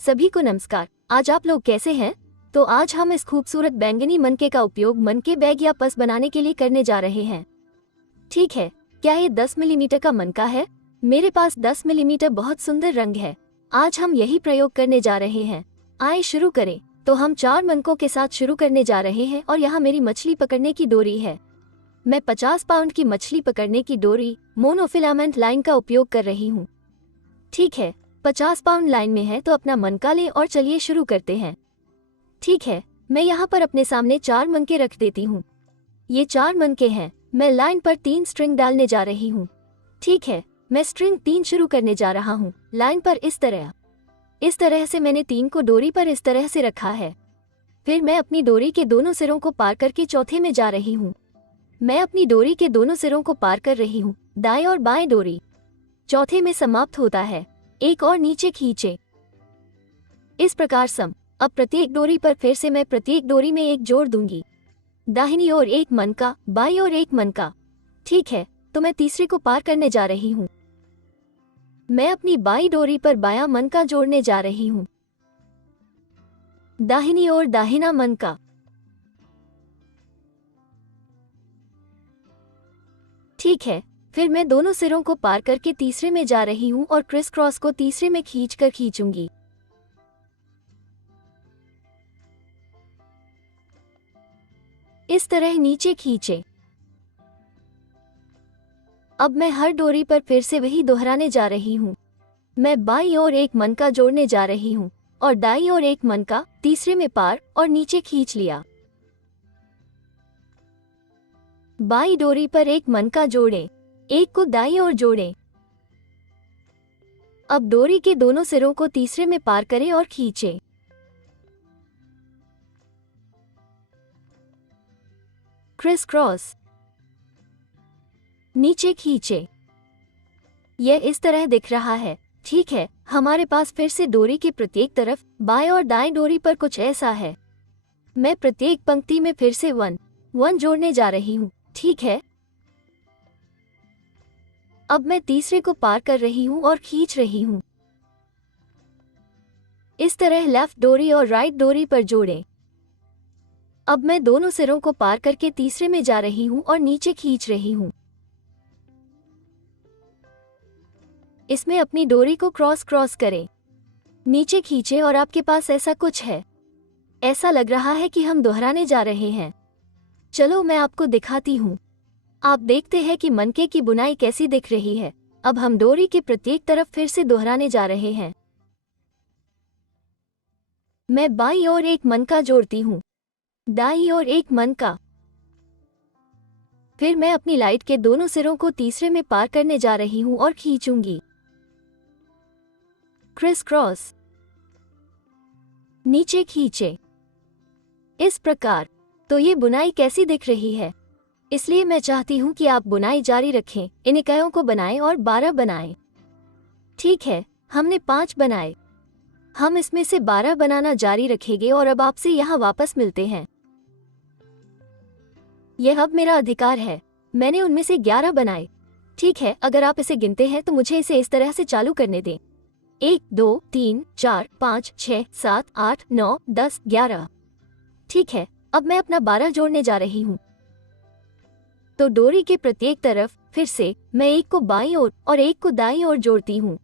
सभी को नमस्कार। आज आप लोग कैसे हैं? तो आज हम इस खूबसूरत बैंगनी मनके का उपयोग मनके बैग या पर्स बनाने के लिए करने जा रहे हैं। ठीक है, क्या ये 10 मिलीमीटर का मनका है? मेरे पास 10 मिलीमीटर बहुत सुंदर रंग है। आज हम यही प्रयोग करने जा रहे हैं। आइए शुरू करें। तो हम 4 मनकों के साथ शुरू करने जा रहे हैं और यहाँ मेरी मछली पकड़ने की डोरी है। मैं 50 पाउंड की मछली पकड़ने की डोरी मोनोफिलामेंट लाइन का उपयोग कर रही हूँ। ठीक है, 50 पाउंड लाइन में है तो अपना मनका लें और चलिए शुरू करते हैं। ठीक है, मैं यहाँ पर अपने सामने 4 मनके रख देती हूँ। ये 4 मनके हैं। मैं लाइन पर 3 स्ट्रिंग डालने जा रही हूँ। ठीक है, मैं स्ट्रिंग 3 शुरू करने जा रहा हूँ। लाइन पर इस तरह से मैंने 3 को डोरी पर इस तरह से रखा है। फिर मैं अपनी डोरी के दोनों सिरों को पार करके चौथे में जा रही हूँ। मैं अपनी डोरी के दोनों सिरों को पार कर रही हूँ। दाएं और बाएं डोरी चौथे में समाप्त होता है। एक और नीचे खींचे। इस प्रकार अब प्रत्येक डोरी पर फिर से मैं प्रत्येक डोरी में एक जोड़ दूंगी। दाहिनी ओर एक मनका, बाईं ओर एक मनका। ठीक है, तो मैं तीसरे को पार करने जा रही हूँ। मैं अपनी बाईं डोरी पर बायां मनका जोड़ने जा रही हूँ। दाहिनी ओर दाहिना मनका। ठीक है, फिर मैं दोनों सिरों को पार करके तीसरे में जा रही हूँ और क्रिस क्रॉस को तीसरे में खींचकर खींचूंगी। इस तरह नीचे खींचे। अब मैं हर डोरी पर फिर से वही दोहराने जा रही हूँ। मैं बाईं ओर एक मनका जोड़ने जा रही हूँ और दाईं ओर एक मनका, तीसरे में पार और नीचे खींच लिया। बाईं डोरी पर एक मनका जोड़ें, एक को दाईं ओर जोड़ें। अब डोरी के दोनों सिरों को तीसरे में पार करें और खींचें। Criss cross. नीचे खींचे। यह इस तरह दिख रहा है। ठीक है, हमारे पास फिर से डोरी के प्रत्येक तरफ बाएं और दाएं डोरी पर कुछ ऐसा है। मैं प्रत्येक पंक्ति में फिर से 1 जोड़ने जा रही हूँ। ठीक है, अब मैं तीसरे को पार कर रही हूँ और खींच रही हूँ। इस तरह लेफ्ट डोरी और राइट डोरी पर जोड़ें। अब मैं दोनों सिरों को पार करके तीसरे में जा रही हूँ और नीचे खींच रही हूँ। इसमें अपनी डोरी को क्रॉस करें। नीचे खींचे और आपके पास ऐसा कुछ है। ऐसा लग रहा है कि हम दोहराने जा रहे हैं। चलो मैं आपको दिखाती हूँ। आप देखते हैं कि मनके की बुनाई कैसी दिख रही है। अब हम डोरी के प्रत्येक तरफ फिर से दोहराने जा रहे हैं। मैं बाईं ओर एक मनका जोड़ती हूँ, दाईं ओर एक मनका। फिर मैं अपनी लाइट के दोनों सिरों को तीसरे में पार करने जा रही हूँ और खींचूंगी। Criss cross. नीचे खींचे। इस प्रकार। तो ये बुनाई कैसी दिख रही है? इसलिए मैं चाहती हूँ कि आप बुनाई जारी रखें, इन इकाइयों को बनाएं और 12 बनाएं। ठीक है, हमने 5 बनाए। हम इसमें से 12 बनाना जारी रखेंगे और अब आपसे यहाँ वापस मिलते हैं। यह अब मेरा अधिकार है। मैंने उनमें से 11 बनाए। ठीक है, अगर आप इसे गिनते हैं तो मुझे इसे इस तरह से चालू करने दें। 1 2 3 4 5 6 7 8 9 10 11। ठीक है, अब मैं अपना 12 जोड़ने जा रही हूँ। तो डोरी के प्रत्येक तरफ फिर से मैं एक को बाईं ओर और एक को दाईं ओर जोड़ती हूँ।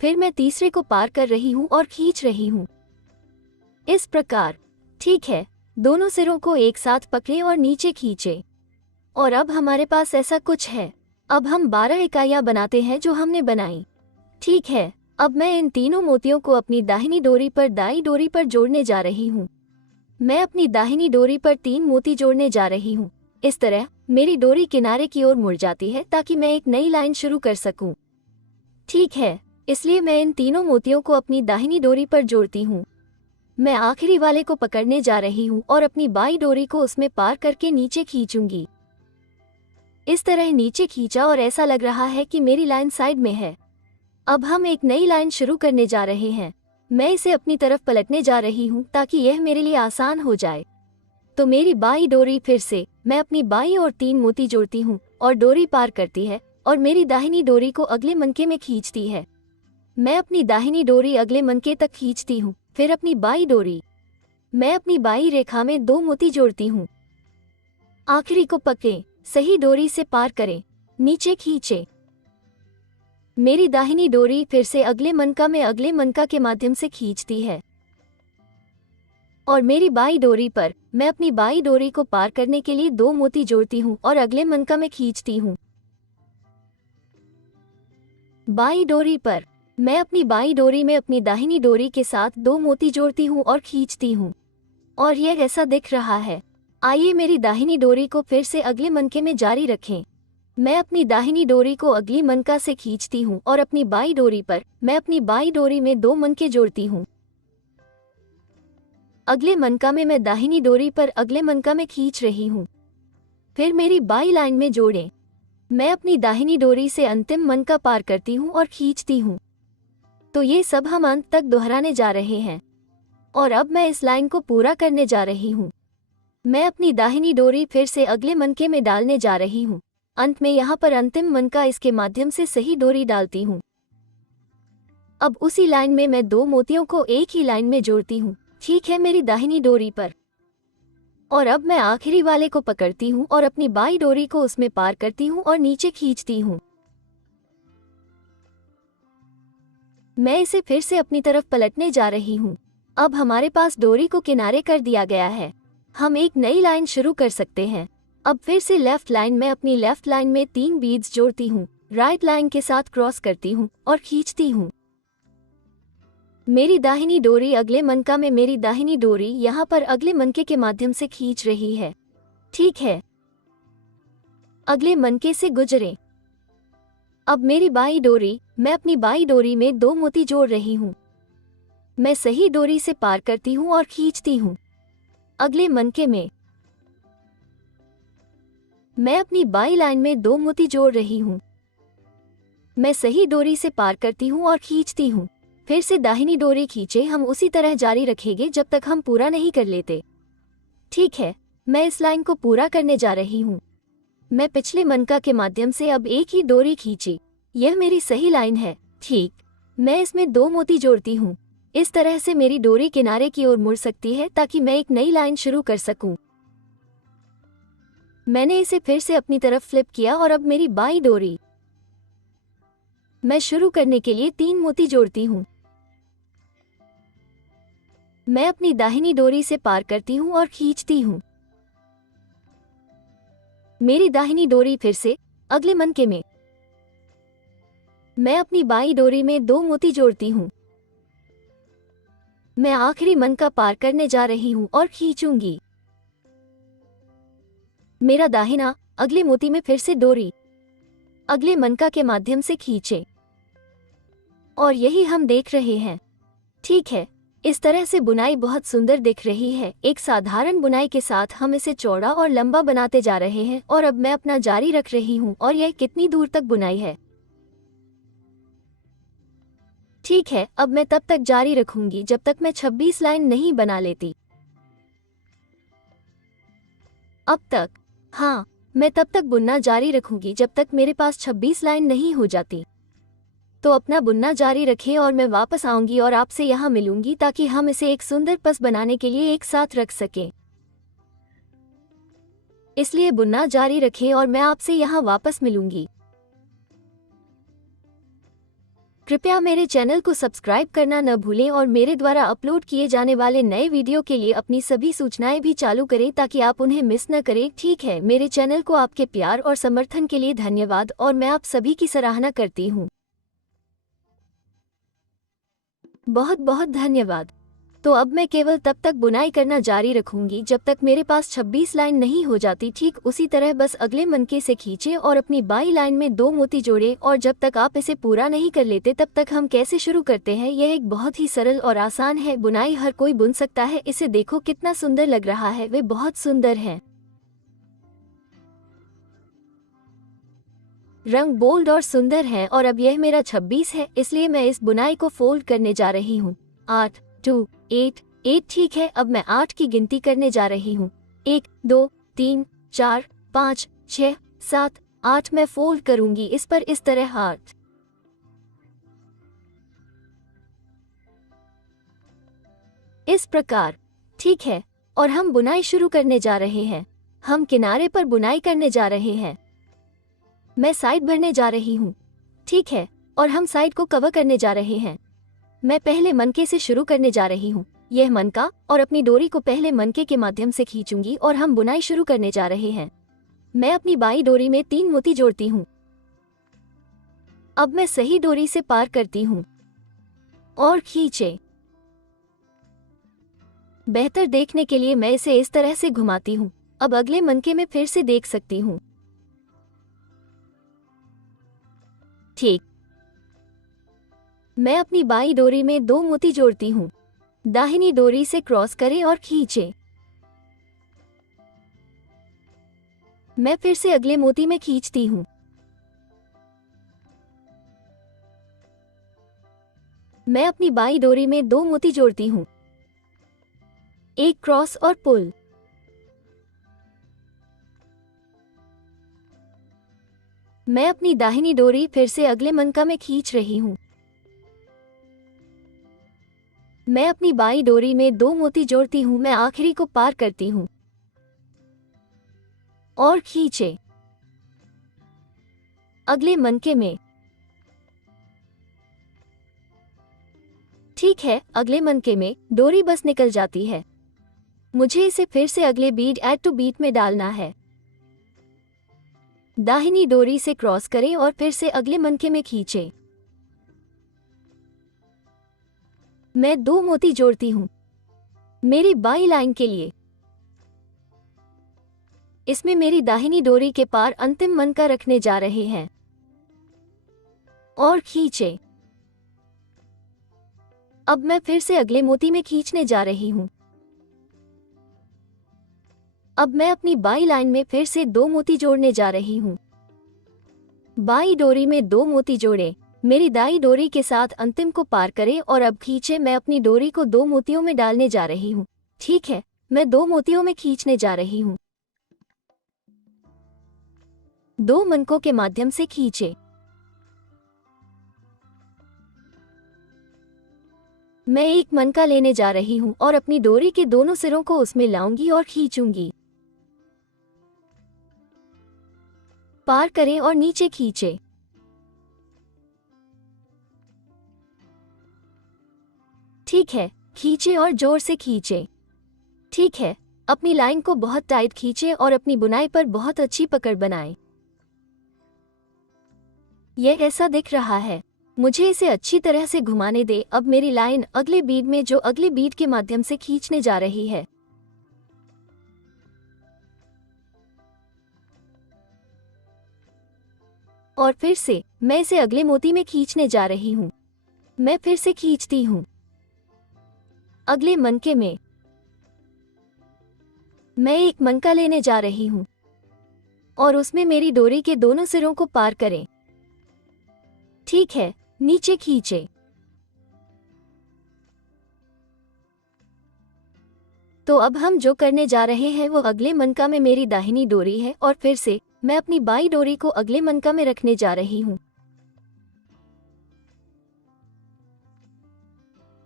फिर मैं तीसरे को पार कर रही हूँ और खींच रही हूँ। इस प्रकार। ठीक है, दोनों सिरों को एक साथ पकड़ें और नीचे खींचे। और अब हमारे पास ऐसा कुछ है। अब हम 12 इकाइयाँ बनाते हैं जो हमने बनाई। ठीक है, अब मैं इन तीनों मोतियों को अपनी दाहिनी डोरी पर दाईं डोरी पर जोड़ने जा रही हूँ। मैं अपनी दाहिनी डोरी पर 3 मोती जोड़ने जा रही हूँ। इस तरह मेरी डोरी किनारे की ओर मुड़ जाती है ताकि मैं एक नई लाइन शुरू कर सकूं। ठीक है, इसलिए मैं इन तीनों मोतियों को अपनी दाहिनी डोरी पर जोड़ती हूँ। मैं आखिरी वाले को पकड़ने जा रही हूँ और अपनी बाईं डोरी को उसमें पार करके नीचे खींचूंगी। इस तरह नीचे खींचा और ऐसा लग रहा है कि मेरी लाइन साइड में है। अब हम एक नई लाइन शुरू करने जा रहे हैं। मैं इसे अपनी तरफ पलटने जा रही हूँ ताकि यह मेरे लिए आसान हो जाए। तो मेरी बाईं डोरी फिर से मैं अपनी बाईं ओर 3 मोती जोड़ती हूँ और डोरी पार करती है और मेरी दाहिनी डोरी को अगले मनके में खींचती है। मैं अपनी दाहिनी डोरी अगले मनके तक खींचती हूँ, फिर अपनी बाई डोरी। मैं अपनी बाई रेखा में 2 मोती जोड़ती हूँ। आखिरी को पकड़ें, सही डोरी से पार करें, नीचे खींचे। मेरी दाहिनी डोरी फिर से अगले मनका के माध्यम से खींचती है और मेरी बाई डोरी पर मैं अपनी बाई डोरी को पार करने के लिए 2 मोती जोड़ती हूँ और अगले मनका में खींचती हूँ। बाई डोरी पर मैं अपनी बाई डोरी में अपनी दाहिनी डोरी के साथ 2 मोती जोड़ती हूँ और खींचती हूँ और यह ऐसा दिख रहा है। आइए मेरी दाहिनी डोरी को फिर से अगले मनके में जारी रखें। मैं अपनी दाहिनी डोरी को अगली मनका से खींचती हूँ और अपनी बाई डोरी पर मैं अपनी बाई डोरी में 2 मनके जोड़ती हूँ। अगले मनका में मैं दाहिनी डोरी पर अगले मनका में खींच रही हूँ, फिर मेरी बाई लाइन में जोड़ें। मैं अपनी दाहिनी डोरी से अंतिम मनका पार करती हूँ और खींचती हूँ। तो ये सब हम अंत तक दोहराने जा रहे हैं और अब मैं इस लाइन को पूरा करने जा रही हूँ। मैं अपनी दाहिनी डोरी फिर से अगले मनके में डालने जा रही हूँ। अंत में यहाँ पर अंतिम मनका इसके माध्यम से सही डोरी डालती हूँ। अब उसी लाइन में मैं 2 मोतियों को एक ही लाइन में जोड़ती हूँ, ठीक है, मेरी दाहिनी डोरी पर। और अब मैं आखिरी वाले को पकड़ती हूँ और अपनी बाई डोरी को उसमें पार करती हूँ और नीचे खींचती हूँ। मैं इसे फिर से अपनी तरफ पलटने जा रही हूँ। अब हमारे पास डोरी को किनारे कर दिया गया है। हम एक नई लाइन शुरू कर सकते हैं। अब फिर से लेफ्ट लाइन में अपनी लेफ्ट लाइन में 3 बीड्स जोड़ती हूँ, राइट लाइन के साथ क्रॉस करती हूँ और खींचती हूँ। मेरी दाहिनी डोरी अगले मनका में मेरी दाहिनी डोरी यहाँ पर अगले मनके के माध्यम से खींच रही है, ठीक है। अगले मनके से गुजरें। अब मेरी बाई डोरी, मैं अपनी बाई डोरी में 2 मोती जोड़ रही हूँ। मैं सही डोरी से पार करती हूँ और खींचती हूँ। अगले मनके में मैं अपनी बाई लाइन में 2 मोती जोड़ रही हूँ। मैं सही डोरी से पार करती हूँ और खींचती हूँ। फिर से दाहिनी डोरी खींचे, हम उसी तरह जारी रखेंगे जब तक हम पूरा नहीं कर लेते, ठीक है। मैं इस लाइन को पूरा करने जा रही हूँ। मैं पिछले मनका के माध्यम से अब एक ही डोरी खींची, यह मेरी सही लाइन है, ठीक। मैं इसमें 2 मोती जोड़ती हूँ। इस तरह से मेरी डोरी किनारे की ओर मुड़ सकती है ताकि मैं एक नई लाइन शुरू कर सकूं। मैंने इसे फिर से अपनी तरफ फ्लिप किया और अब मेरी बाई डोरी, मैं शुरू करने के लिए 3 मोती जोड़ती हूँ। मैं अपनी दाहिनी डोरी से पार करती हूँ और खींचती हूँ। मेरी दाहिनी डोरी फिर से अगले मनके में मैं अपनी बाई डोरी में 2 मोती जोड़ती हूँ। मैं आखिरी मनका पार करने जा रही हूँ और खींचूंगी। मेरा दाहिना अगले मोती में फिर से डोरी अगले मनका के माध्यम से खींचे और यही हम देख रहे हैं, ठीक है। इस तरह से बुनाई बहुत सुंदर दिख रही है। एक साधारण बुनाई के साथ हम इसे चौड़ा और लंबा बनाते जा रहे हैं और अब मैं अपना जारी रख रही हूँ और यह कितनी दूर तक बुनाई है, ठीक है। अब मैं तब तक जारी रखूंगी जब तक मैं 26 लाइन नहीं बना लेती। अब तक, हाँ, मैं तब तक बुनना जारी रखूंगी जब तक मेरे पास 26 लाइन नहीं हो जाती। तो अपना बुनना जारी रखें और मैं वापस आऊंगी और आपसे यहाँ मिलूंगी ताकि हम इसे एक सुंदर पर्स बनाने के लिए एक साथ रख सकें। इसलिए बुनना जारी रखें और मैं आपसे यहाँ वापस मिलूंगी। कृपया मेरे चैनल को सब्सक्राइब करना न भूलें और मेरे द्वारा अपलोड किए जाने वाले नए वीडियो के लिए अपनी सभी सूचनाएं भी चालू करें ताकि आप उन्हें मिस न करें, ठीक है। मेरे चैनल को आपके प्यार और समर्थन के लिए धन्यवाद और मैं आप सभी की सराहना करती हूँ। बहुत बहुत धन्यवाद। तो अब मैं केवल तब तक बुनाई करना जारी रखूंगी जब तक मेरे पास 26 लाइन नहीं हो जाती। ठीक उसी तरह बस अगले मनके से खींचे और अपनी बाई लाइन में 2 मोती जोड़े और जब तक आप इसे पूरा नहीं कर लेते तब तक हम कैसे शुरू करते हैं। यह एक बहुत ही सरल और आसान है। बुनाई हर कोई बुन सकता है। इसे देखो कितना सुंदर लग रहा है, वे बहुत सुंदर हैं। रंग बोल्ड और सुंदर है और अब यह मेरा 26 है, इसलिए मैं इस बुनाई को फोल्ड करने जा रही हूँ। 8 2 8 8, ठीक है। अब मैं 8 की गिनती करने जा रही हूँ। 1 2 3 4 5 6 7 8 मैं फोल्ड करूंगी इस पर इस तरह 8। इस प्रकार। ठीक है, और हम बुनाई शुरू करने जा रहे हैं। हम किनारे पर बुनाई करने जा रहे हैं। मैं साइड भरने जा रही हूँ। ठीक है, और हम साइड को कवर करने जा रहे हैं। मैं पहले मनके से शुरू करने जा रही हूँ, यह मनका, और अपनी डोरी को पहले मनके के माध्यम से खींचूंगी और हम बुनाई शुरू करने जा रहे हैं। मैं अपनी बाई डोरी में 3 मोती जोड़ती हूँ। अब मैं सही डोरी से पार करती हूँ और खींचे। बेहतर देखने के लिए मैं इसे इस तरह से घुमाती हूँ। अब अगले मनके में फिर से देख सकती हूँ। ठीक। मैं अपनी बाई डोरी में 2 मोती जोड़ती हूँ। दाहिनी डोरी से क्रॉस करें और खींचे। मैं फिर से अगले मोती में खींचती हूँ। मैं अपनी बाई डोरी में 2 मोती जोड़ती हूँ। एक क्रॉस और पुल। मैं अपनी दाहिनी डोरी फिर से अगले मनका में खींच रही हूँ। मैं अपनी बाई डोरी में 2 मोती जोड़ती हूँ। मैं आखिरी को पार करती हूँ और खींचे। अगले मनके में। ठीक है, अगले मनके में डोरी बस निकल जाती है। मुझे इसे फिर से अगले बीड ऐड टू बीट में डालना है। दाहिनी डोरी से क्रॉस करें और फिर से अगले मनके में खींचे। मैं 2 मोती जोड़ती हूँ मेरी बाई लाइन के लिए। इसमें मेरी दाहिनी डोरी के पार अंतिम मनका रखने जा रहे हैं और खींचे। अब मैं फिर से अगले मोती में खींचने जा रही हूँ। अब मैं अपनी बाई लाइन में फिर से 2 मोती जोड़ने जा रही हूँ। बाई डोरी में 2 मोती जोड़े, मेरी दाई डोरी के साथ अंतिम को पार करें और अब खींचे। मैं अपनी डोरी को 2 मोतियों में डालने जा रही हूँ। ठीक है, मैं 2 मोतियों में खींचने जा रही हूँ। 2 मनकों के माध्यम से खींचे। मैं एक मनका लेने जा रही हूँ और अपनी डोरी के दोनों सिरों को उसमें लाऊंगी और खींचूंगी। पार करें और नीचे खींचे। ठीक है, खींचे और जोर से खींचे। ठीक है, अपनी लाइन को बहुत टाइट खींचे और अपनी बुनाई पर बहुत अच्छी पकड़ बनाएं। यह ऐसा दिख रहा है। मुझे इसे अच्छी तरह से घुमाने दे। अब मेरी लाइन अगले बीड में जो अगले बीड के माध्यम से खींचने जा रही है। और फिर से मैं इसे अगले मोती में खींचने जा रही हूँ। मैं फिर से खींचती हूँ। अगले मनके में मैं एक मनका लेने जा रही हूँ और उसमें मेरी डोरी के दोनों सिरों को पार करें। ठीक है, नीचे खींचे। तो अब हम जो करने जा रहे हैं वो अगले मनका में मेरी दाहिनी डोरी है और फिर से मैं अपनी बाई डोरी को अगले मनका में रखने जा रही हूँ।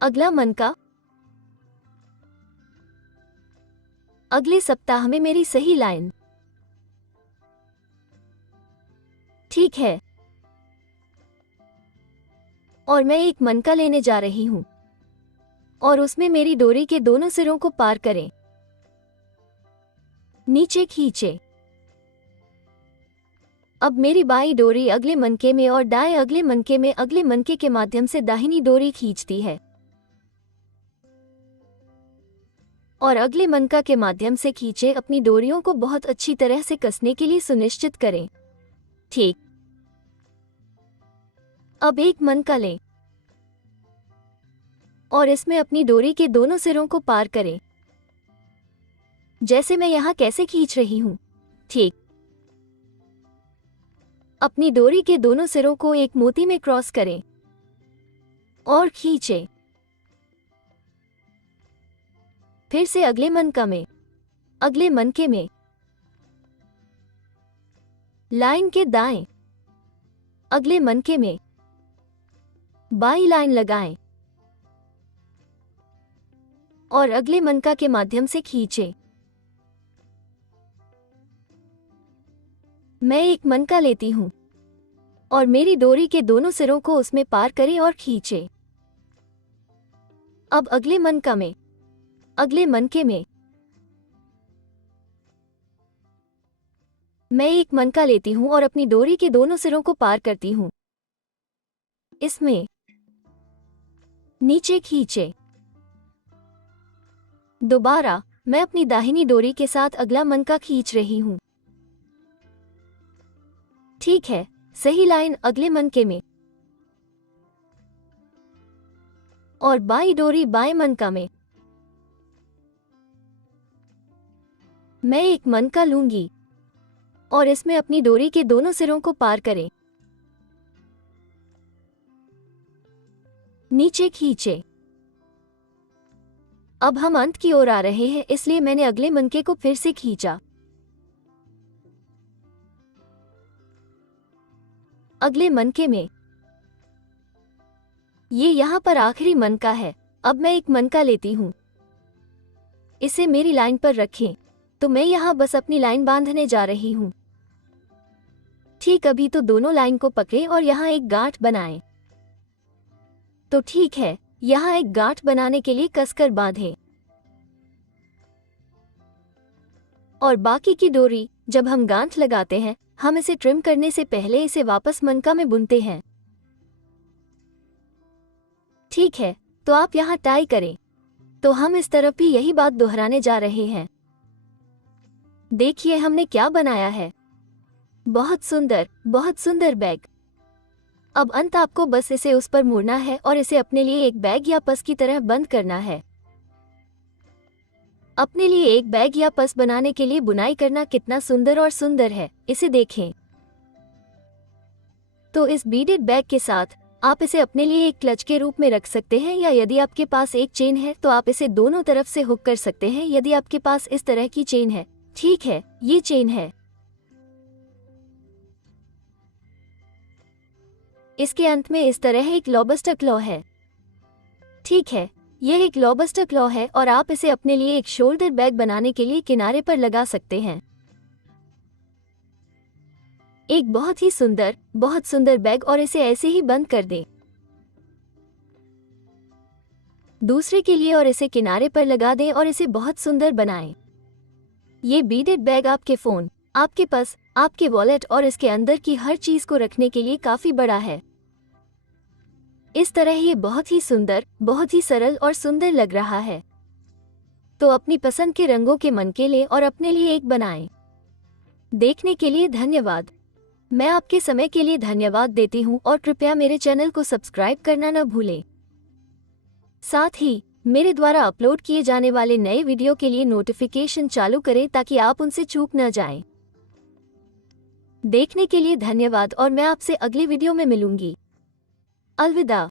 अगला मनका। अगले सप्ताह में मेरी सही लाइन। ठीक है, और मैं एक मनका लेने जा रही हूँ और उसमें मेरी डोरी के दोनों सिरों को पार करें। नीचे खींचे। अब मेरी बाई डोरी अगले मनके में और दाएं अगले मनके में अगले मनके के माध्यम से दाहिनी डोरी खींचती है और अगले मनका के माध्यम से खींचे। अपनी डोरियों को बहुत अच्छी तरह से कसने के लिए सुनिश्चित करें। ठीक। अब एक मनका लें और इसमें अपनी डोरी के दोनों सिरों को पार करें, जैसे मैं यहां कैसे खींच रही हूं। ठीक। अपनी डोरी के दोनों सिरों को एक मोती में क्रॉस करें और खींचे। फिर से अगले मनका में, अगले मनके में लाइन के दाएं अगले मनके में बाई लाइन लगाएं और अगले मनका के माध्यम से खींचे। मैं एक मनका लेती हूँ और मेरी डोरी के दोनों सिरों को उसमें पार करें और खींचे। अब अगले मनका में, अगले मनके में मैं एक मनका लेती हूं और अपनी डोरी के दोनों सिरों को पार करती हूं। इसमें नीचे खींचे। दोबारा मैं अपनी दाहिनी डोरी के साथ अगला मनका खींच रही हूं। ठीक है, सही लाइन अगले मनके में और बाई डोरी बाएं मनका में। मैं एक मनका लूंगी और इसमें अपनी डोरी के दोनों सिरों को पार करें। नीचे खींचे। अब हम अंत की ओर आ रहे हैं, इसलिए मैंने अगले मनके को फिर से खींचा। अगले मनके में ये यहां पर आखिरी मनका है। अब मैं एक मनका लेती हूं, इसे मेरी लाइन पर रखें। तो मैं यहां बस अपनी लाइन बांधने जा रही हूं। ठीक अभी तो दोनों लाइन को पकड़ें और यहां एक गांठ बनाएं। तो ठीक है, यहां एक गांठ बनाने के लिए कसकर बांधें और बाकी की डोरी जब हम गांठ लगाते हैं, हम इसे ट्रिम करने से पहले इसे वापस मनका में बुनते हैं। ठीक है, तो आप यहां टाई करें। तो हम इस तरफ भी यही बात दोहराने जा रहे हैं। देखिए हमने क्या बनाया है। बहुत सुंदर बैग। अब अंत आपको बस इसे उस पर मुड़ना है और इसे अपने लिए एक बैग या पर्स की तरह बंद करना है। अपने लिए एक बैग या पर्स बनाने के लिए बुनाई करना कितना सुंदर है, इसे देखें। तो इस बीडेड बैग के साथ आप इसे अपने लिए एक क्लच के रूप में रख सकते हैं, या यदि आपके पास एक चेन है तो आप इसे दोनों तरफ से हुक कर सकते हैं यदि आपके पास इस तरह की चेन है। ठीक है, ये चेन है। इसके अंत में इस तरह एक लॉबस्टर क्लॉ है। ठीक है, यह एक लॉबस्टर क्लॉ है और आप इसे अपने लिए एक शोल्डर बैग बनाने के लिए किनारे पर लगा सकते हैं। एक बहुत सुंदर बैग, और इसे ऐसे ही बंद कर दें। दूसरे के लिए और इसे किनारे पर लगा दें और इसे बहुत सुंदर बनाएं। ये बीडेड बैग आपके फोन, आपके पर्स, आपके वॉलेट और इसके अंदर की हर चीज को रखने के लिए काफी बड़ा है। इस तरह ये बहुत ही सरल और सुंदर लग रहा है। तो अपनी पसंद के रंगों के मनके लें और अपने लिए एक बनाएं। देखने के लिए धन्यवाद। मैं आपके समय के लिए धन्यवाद देती हूं और कृपया मेरे चैनल को सब्सक्राइब करना न भूलें। साथ ही मेरे द्वारा अपलोड किए जाने वाले नए वीडियो के लिए नोटिफिकेशन चालू करें ताकि आप उनसे चूक न जाएं। देखने के लिए धन्यवाद और मैं आपसे अगले वीडियो में मिलूंगी। अलविदा।